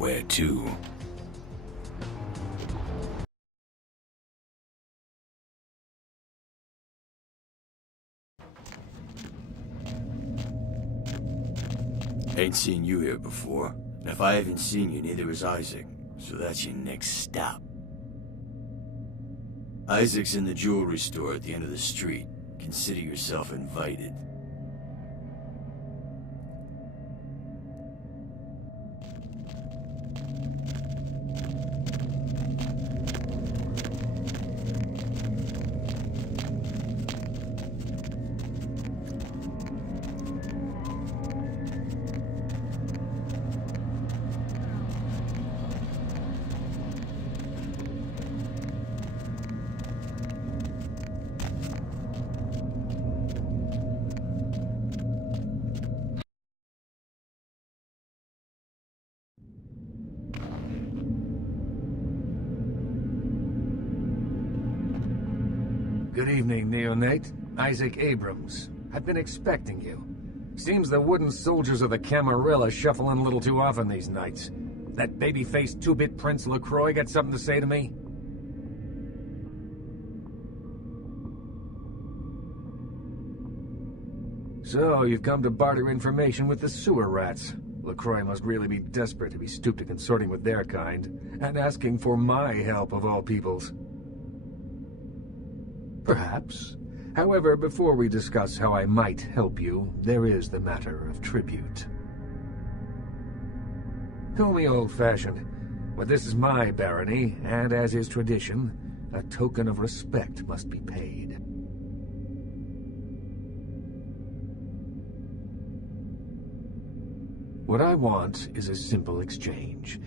underwear, too. Ain't seen you here before. And if I haven't seen you, neither has Isaac. So that's your next stop. Isaac's in the jewelry store at the end of the street. Consider yourself invited. Good evening, Neonate. Isaac Abrams. I've been expecting you. Seems the wooden soldiers of the Camarilla shuffle in a little too often these nights. That baby-faced two-bit Prince LaCroix got something to say to me? So, you've come to barter information with the sewer rats. LaCroix must really be desperate if he stooped to consorting with their kind, and asking for my help of all peoples. Perhaps. However, before we discuss how I might help you, there is the matter of tribute. Call me old-fashioned, but this is my barony, and as is tradition, a token of respect must be paid. What I want is a simple exchange.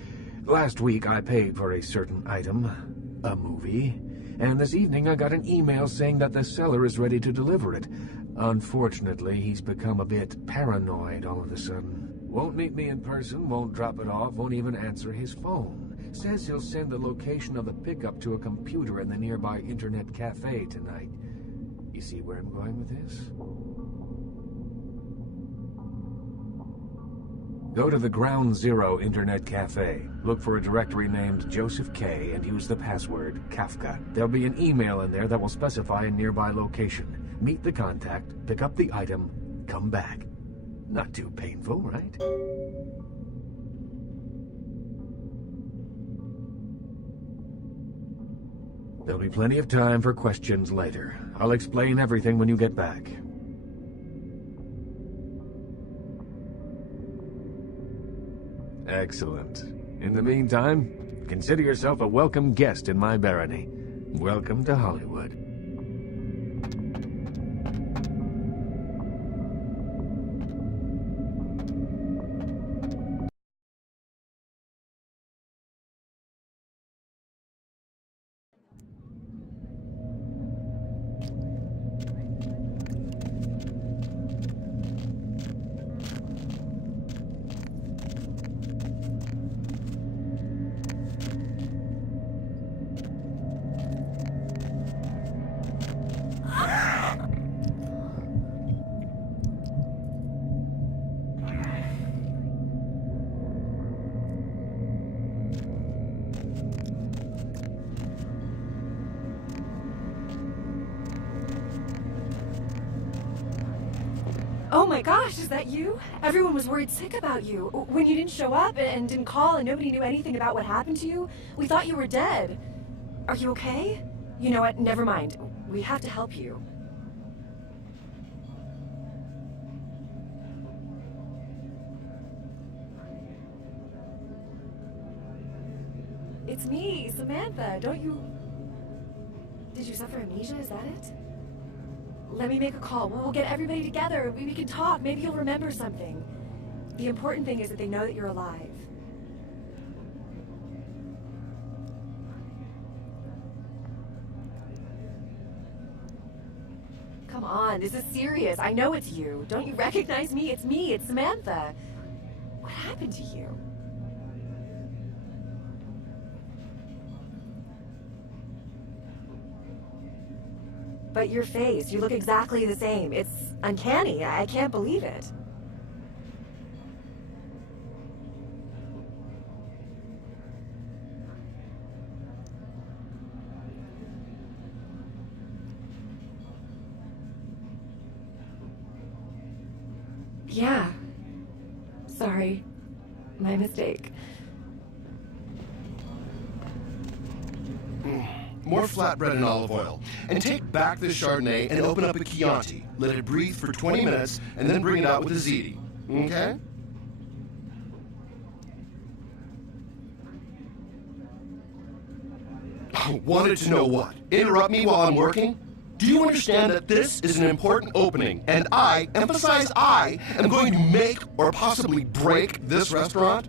Last week I paid for a certain item, a movie, and this evening I got an email saying that the seller is ready to deliver it. Unfortunately, he's become a bit paranoid all of a sudden. Won't meet me in person, won't drop it off, won't even answer his phone. Says he'll send the location of the pickup to a computer in the nearby internet cafe tonight. You see where I'm going with this? Go to the Ground Zero Internet Cafe. Look for a directory named Joseph K. and use the password Kafka. There'll be an email in there that will specify a nearby location. Meet the contact, pick up the item, come back. Not too painful, right? There'll be plenty of time for questions later. I'll explain everything when you get back. Excellent. In the meantime, consider yourself a welcome guest in my barony. Welcome to Hollywood. Oh my gosh, is that you? Everyone was worried sick about you. When you didn't show up and didn't call and nobody knew anything about what happened to you, we thought you were dead. Are you okay? You know what? Never mind. We have to help you. It's me, Samantha. Don't you... Did you suffer amnesia? Is that it? Let me make a call. We'll get everybody together. We can talk. Maybe you'll remember something. The important thing is that they know that you're alive. Come on, this is serious. I know it's you. Don't you recognize me? It's me. It's Samantha. What happened to you? But your face, you look exactly the same. It's uncanny. I can't believe it. Yeah. Sorry. My mistake. More flatbread and olive oil. And take back this Chardonnay and open up a Chianti. Let it breathe for 20 minutes and then bring it out with a ziti. Okay? Wanted to know what? Interrupt me while I'm working? Do you understand that this is an important opening, and I, emphasize I, am going to make or possibly break this restaurant?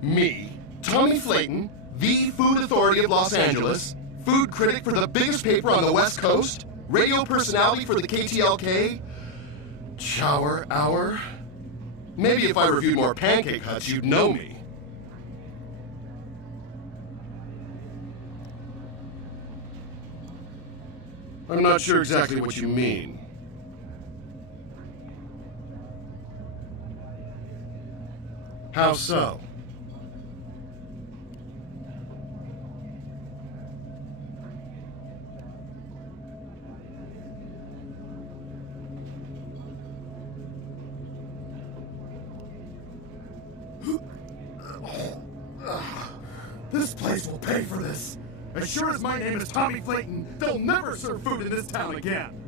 Me, Tommy Flayton, the food authority of Los Angeles, food critic for the biggest paper on the West Coast, radio personality for the KTLK, Chower Hour. Maybe if I reviewed more Pancake Huts, you'd know me. I'm not sure exactly what you mean. How so? This place will pay for this. As sure as my name is Tommy Flayton, they'll never serve food in this town again.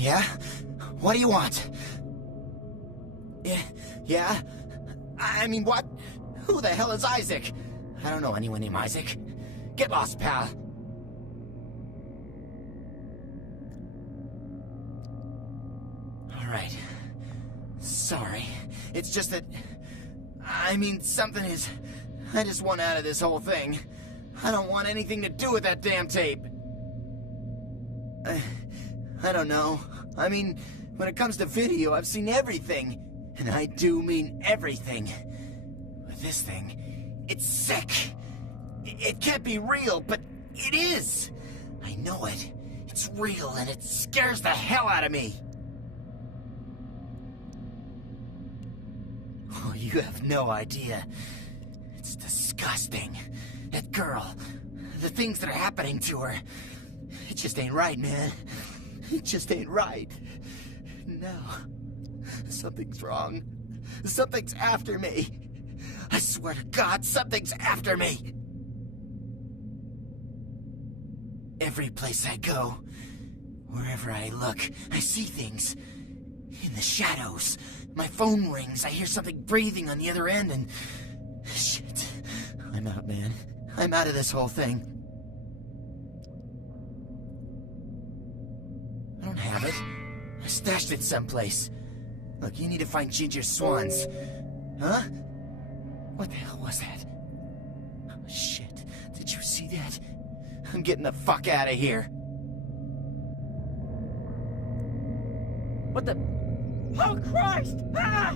Yeah? What do you want? Yeah? I mean, what? Who the hell is Isaac? I don't know anyone named Isaac. Get lost, pal. Alright. Sorry. It's just that... I mean, something is... I just want out of this whole thing. I don't want anything to do with that damn tape. I don't know. I mean, when it comes to video, I've seen everything. And I do mean everything. But this thing, it's sick. It can't be real, but it is. I know it. It's real, and it scares the hell out of me. Oh, you have no idea. It's disgusting. That girl, the things that are happening to her. It just ain't right, man. It just ain't right. No. Something's wrong. Something's after me. I swear to God, something's after me. Every place I go, wherever I look, I see things. In the shadows. My phone rings, I hear something breathing on the other end, and... Shit. I'm out, man. I'm out of this whole thing. I don't have it. I stashed it someplace. Look, you need to find Ginger Swans. Huh? What the hell was that? Oh, shit. Did you see that? I'm getting the fuck out of here. What the... Oh, Christ! Ah!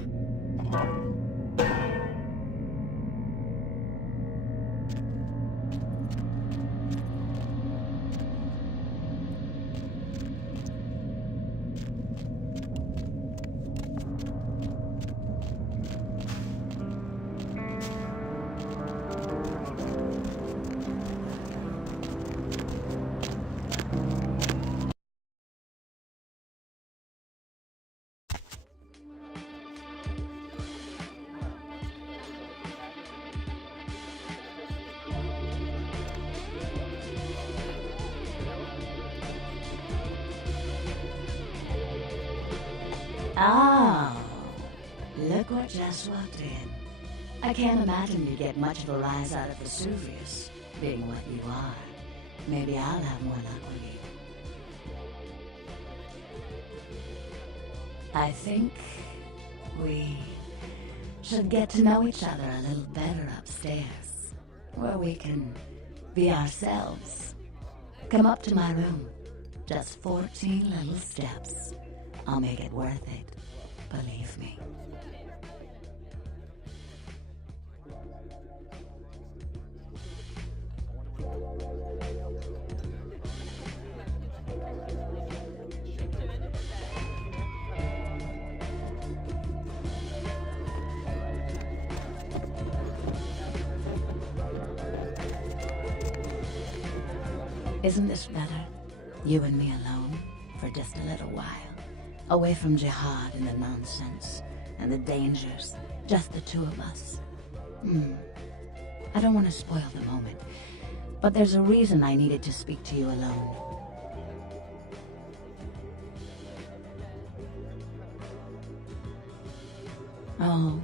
Oh, look what just walked in. I can't imagine you get much of a rise out of Vesuvius, being what you are. Maybe I'll have more luck with you. I think we should get to know each other a little better upstairs, where we can be ourselves. Come up to my room. Just 14 little steps. I'll make it worth it. Believe me. Isn't this better? You and me alone, for just a little while. Away from jihad and the nonsense, and the dangers. Just the two of us. I don't want to spoil the moment, but there's a reason I needed to speak to you alone. Oh,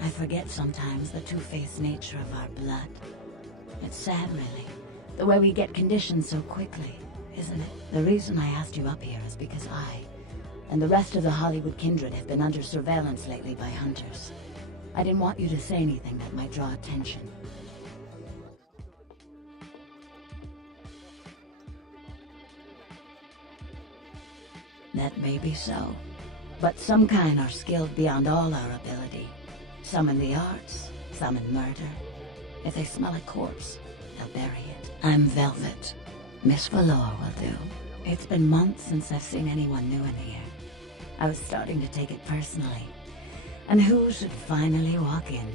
I forget sometimes the two-faced nature of our blood. It's sad, really, the way we get conditioned so quickly, isn't it? The reason I asked you up here is because I and the rest of the Hollywood kindred have been under surveillance lately by hunters. I didn't want you to say anything that might draw attention. That may be so, but some kind are skilled beyond all our ability. Some in the arts, some in murder. If they smell a corpse, they'll bury it. I'm Velvet. Miss Valor will do. It's been months since I've seen anyone new in here. I was starting to take it personally. And who should finally walk in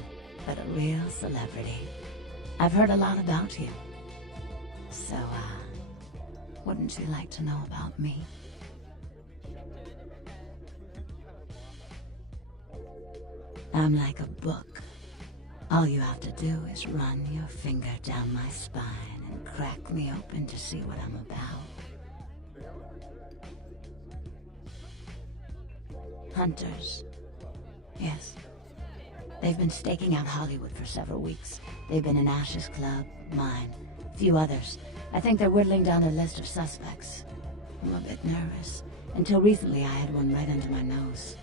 but a real celebrity? I've heard a lot about you. So, wouldn't you like to know about me? I'm like a book. All you have to do is run your finger down my spine and crack me open to see what I'm about. Hunters. Yes. They've been staking out Hollywood for several weeks. They've been in Ash's club, mine, a few others. I think they're whittling down a list of suspects. I'm a bit nervous. Until recently, I had one right under my nose.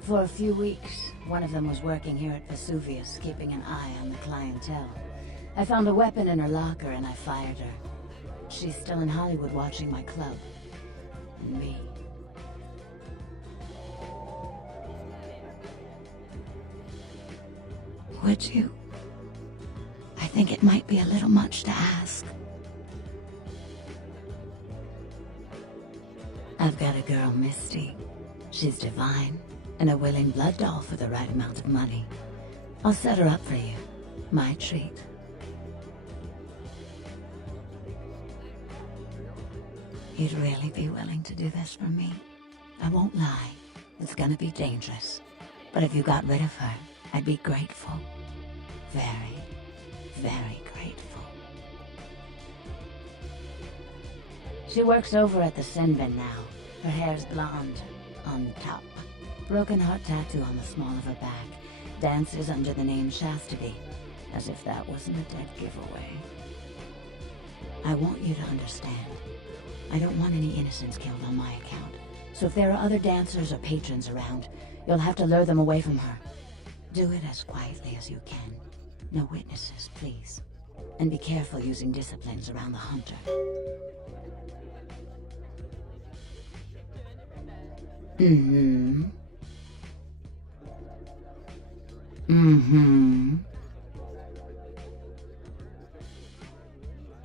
For a few weeks, one of them was working here at Vesuvius, keeping an eye on the clientele. I found a weapon in her locker and I fired her. She's still in Hollywood watching my club. And me. Would you? I think it might be a little much to ask. I've got a girl, Misty. She's divine, and a willing blood doll for the right amount of money. I'll set her up for you. My treat. You'd really be willing to do this for me? I won't lie. It's gonna be dangerous. But if you got rid of her, I'd be grateful. Very, very grateful. She works over at the Sin Bin now. Her hair's blonde, on the top. Broken heart tattoo on the small of her back. Dances under the name Chastity, as if that wasn't a dead giveaway. I want you to understand. I don't want any innocents killed on my account. So if there are other dancers or patrons around, you'll have to lure them away from her. Do it as quietly as you can. No witnesses, please. And be careful using disciplines around the hunter. Mm-hmm. Mm-hmm.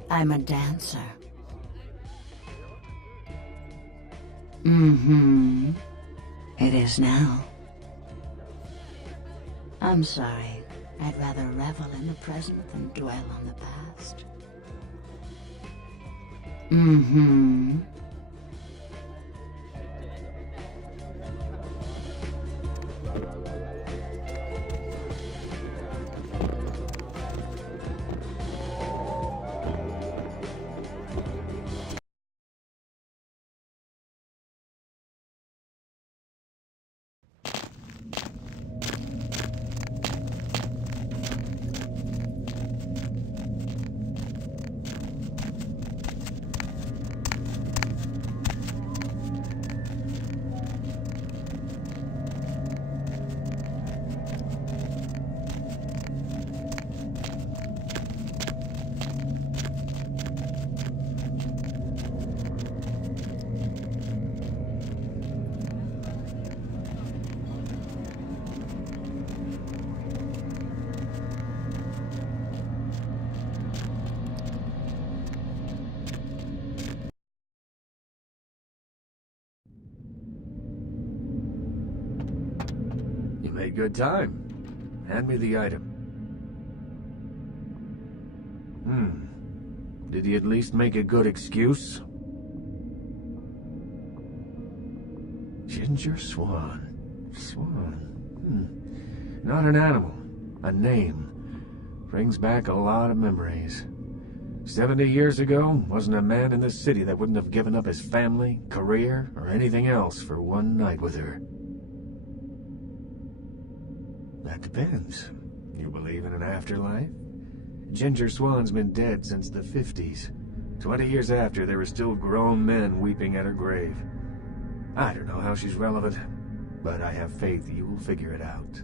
I'm a dancer. Mm-hmm. It is now. I'm sorry. I'd rather revel in the present than dwell on the past. Mm-hmm. Made good time. Hand me the item. Did he at least make a good excuse? Ginger Swan. Not an animal. A name. Brings back a lot of memories. 70 years ago, wasn't a man in this city that wouldn't have given up his family, career, or anything else for one night with her. That depends. You believe in an afterlife? Ginger Swan's been dead since the 50s. 20 years after, there were still grown men weeping at her grave. I don't know how she's relevant, but I have faith you will figure it out.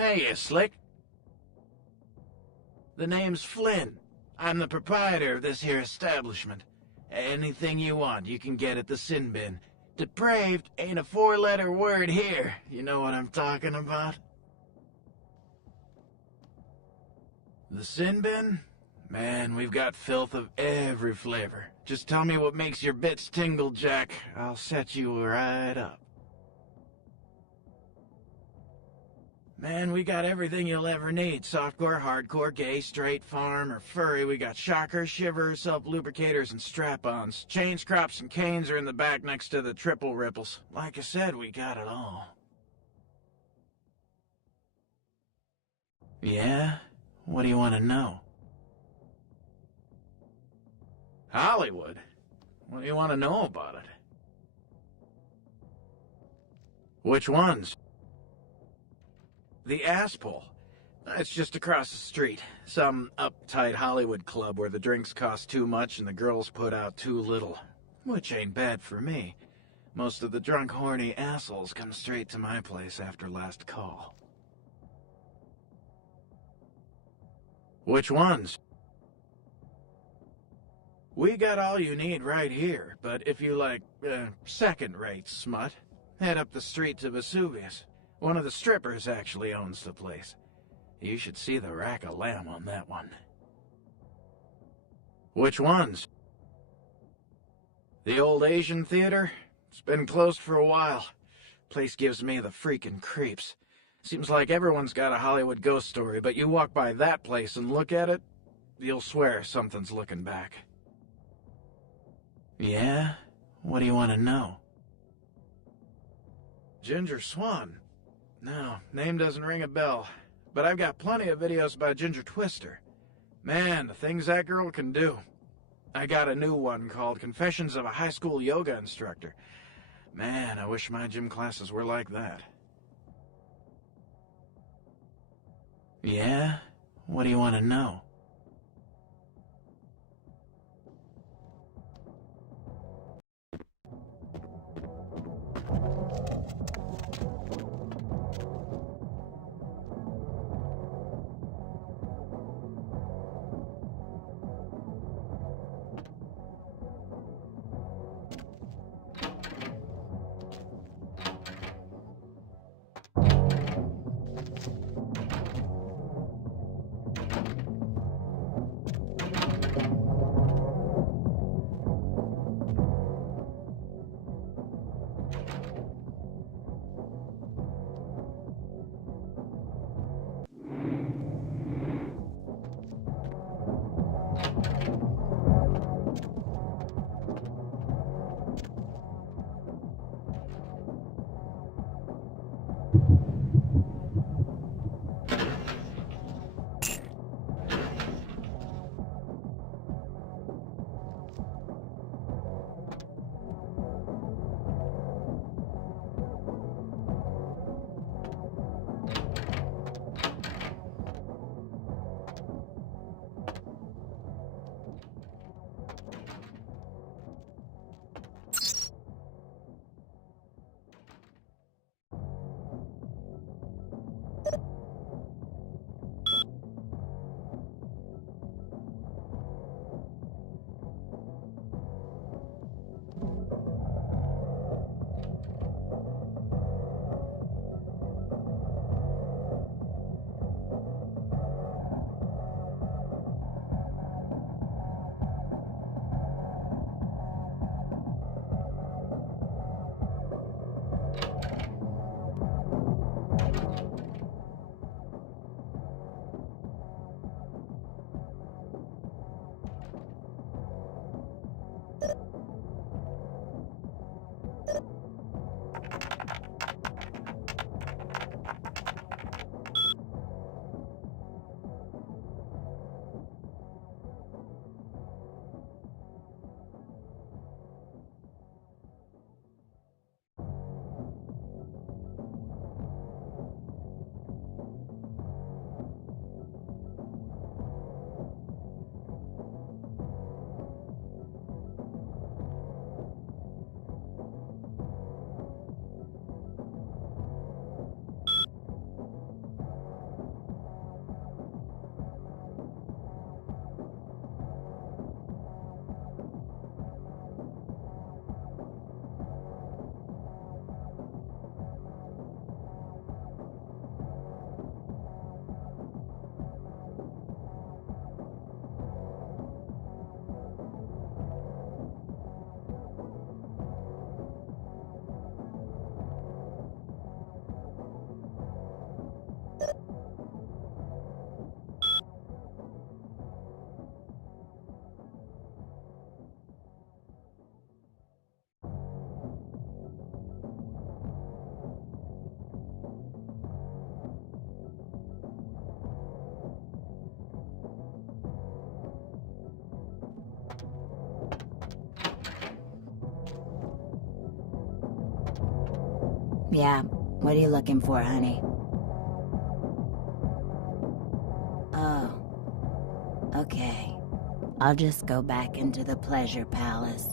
Hey, you slick. The name's Flynn. I'm the proprietor of this here establishment. Anything you want, you can get at the sin bin. Depraved ain't a four-letter word here. You know what I'm talking about? The sin bin? Man, we've got filth of every flavor. Just tell me what makes your bits tingle, Jack. I'll set you right up. Man, we got everything you'll ever need. Softcore, hardcore, gay, straight, farm, or furry. We got shockers, shivers, self-lubricators, and strap-ons. Chains, crops, and canes are in the back next to the triple ripples. Like I said, we got it all. Yeah? What do you want to know? Hollywood? What do you want to know about it? Which ones? The Asshole. It's just across the street. Some uptight Hollywood club where the drinks cost too much and the girls put out too little. Which ain't bad for me. Most of the drunk, horny assholes come straight to my place after last call. Which ones? We got all you need right here, but if you like, second-rate smut, head up the street to Vesuvius. One of the strippers actually owns the place. You should see the rack of lamb on that one. Which ones? The old Asian theater? It's been closed for a while. Place gives me the freaking creeps. Seems like everyone's got a Hollywood ghost story, but you walk by that place and look at it, you'll swear something's looking back. Yeah? What do you want to know? Ginger Swan? No, name doesn't ring a bell. But I've got plenty of videos about Ginger Twister. Man, the things that girl can do. I got a new one called Confessions of a High School Yoga Instructor. Man, I wish my gym classes were like that. Yeah? What do you want to know? Yeah, what are you looking for, honey? Oh. Okay. I'll just go back into the pleasure palace.